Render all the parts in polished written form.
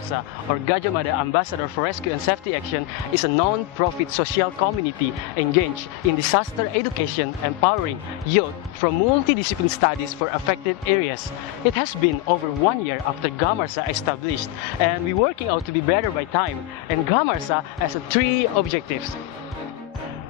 GAMARSA, or Gadjah Mada Ambassador for Rescue and Safety Action, is a non-profit social community engaged in disaster education, empowering youth from multi-discipline studies for affected areas. It has been over 1 year after GAMARSA established, and we're working out to be better by time. And GAMARSA has 3 objectives.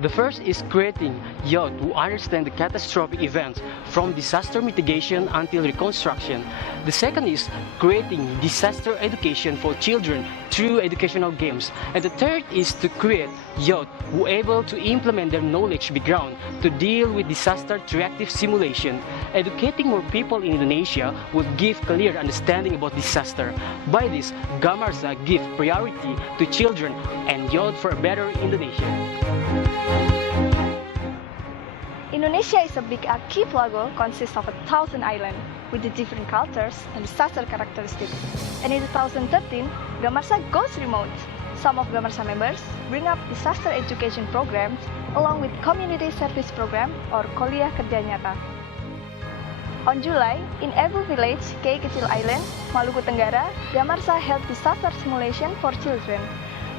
The first is creating youth who understand the catastrophic events from disaster mitigation until reconstruction. The second is creating disaster education for children through educational games. And the third is to create youth who are able to implement their knowledge background to deal with disaster reactive simulation. Educating more people in Indonesia would give clear understanding about disaster. By this, GAMARSA gives priority to children and youth for a better Indonesia. Indonesia is a big archipelago consisting of 1,000 islands with the different cultures and disaster characteristics. And in 2013, GAMARSA goes remote. Some of GAMARSA members bring up disaster education programs along with community service program or kuliah kerja nyata. On July, in Ebu Village, Kei Kecil Island, Maluku Tenggara, GAMARSA held disaster simulation for children.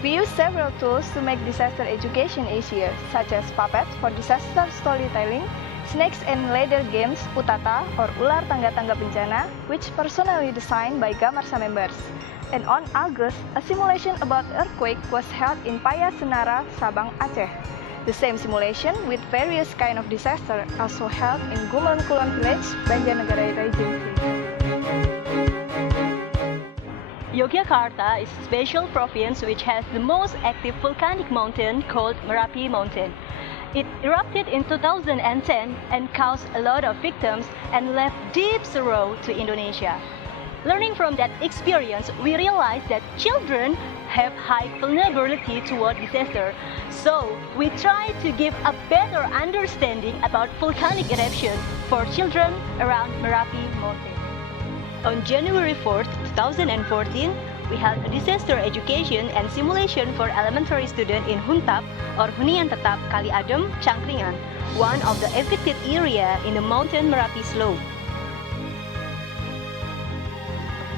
We use several tools to make disaster education easier, such as puppets for disaster storytelling, snakes and ladder games Utata or Ular Tangga-Tangga Bencana, which personally designed by GAMARSA members. And on August, a simulation about earthquake was held in Paya Senara, Sabang, Aceh. The same simulation with various kind of disaster also held in Gumon Kulon Village, Banjarnegara Regency. Yogyakarta is a special province which has the most active volcanic mountain called Merapi Mountain. It erupted in 2010 and caused a lot of victims and left deep sorrow to Indonesia. Learning from that experience, we realized that children have high vulnerability toward disaster. So, we try to give a better understanding about volcanic eruption for children around Merapi Mountain. On January 4th, 2014, we held a disaster education and simulation for elementary students in Huntap or Hunian Tetap Kali Adem, Cangkringan, one of the affected area in the mountain Merapi slope.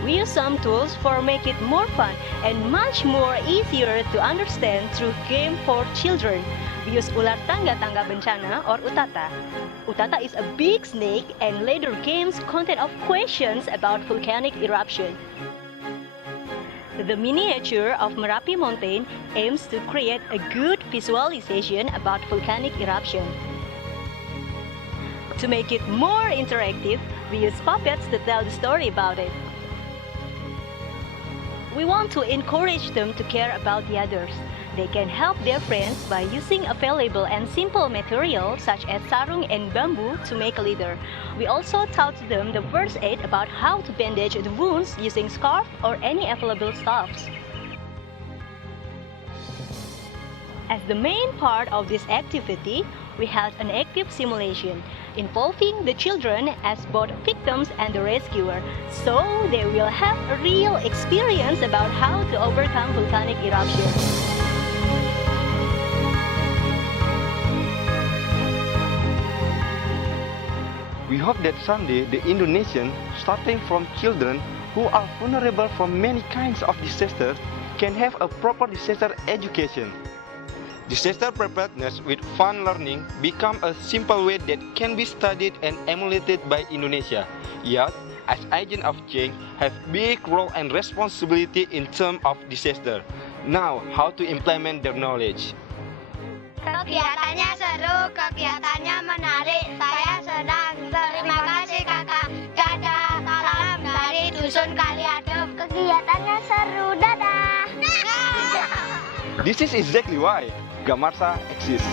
We use some tools for make it more fun and much more easier to understand through game for children. We use Ular Tangga-Tangga Bencana or Utata. Utata is a big snake and ladder games content of questions about volcanic eruption. The miniature of Merapi Mountain aims to create a good visualization about volcanic eruption. To make it more interactive, we use puppets to tell the story about it. We want to encourage them to care about the others. They can help their friends by using available and simple materials such as sarung and bamboo to make a leader. We also taught them the first aid about how to bandage the wounds using scarf or any available stuffs. As the main part of this activity, we held an active simulation involving the children as both victims and the rescuer, so they will have a real experience about how to overcome volcanic eruption. We hope that someday the Indonesians, starting from children who are vulnerable from many kinds of disasters, can have a proper disaster education. Disaster preparedness with fun learning become a simple way that can be studied and emulated by Indonesia. Yet, as agent of change, have big role and responsibility in terms of disaster. Now, how to implement their knowledge? Kegiatannya seru, kegiatannya menarik. Saya senang. Terima kasih Kakak Gadjah. Salam dari Dusun Kali Adem. Kegiatannya seru. Dadah. This is exactly why GAMARSA exists.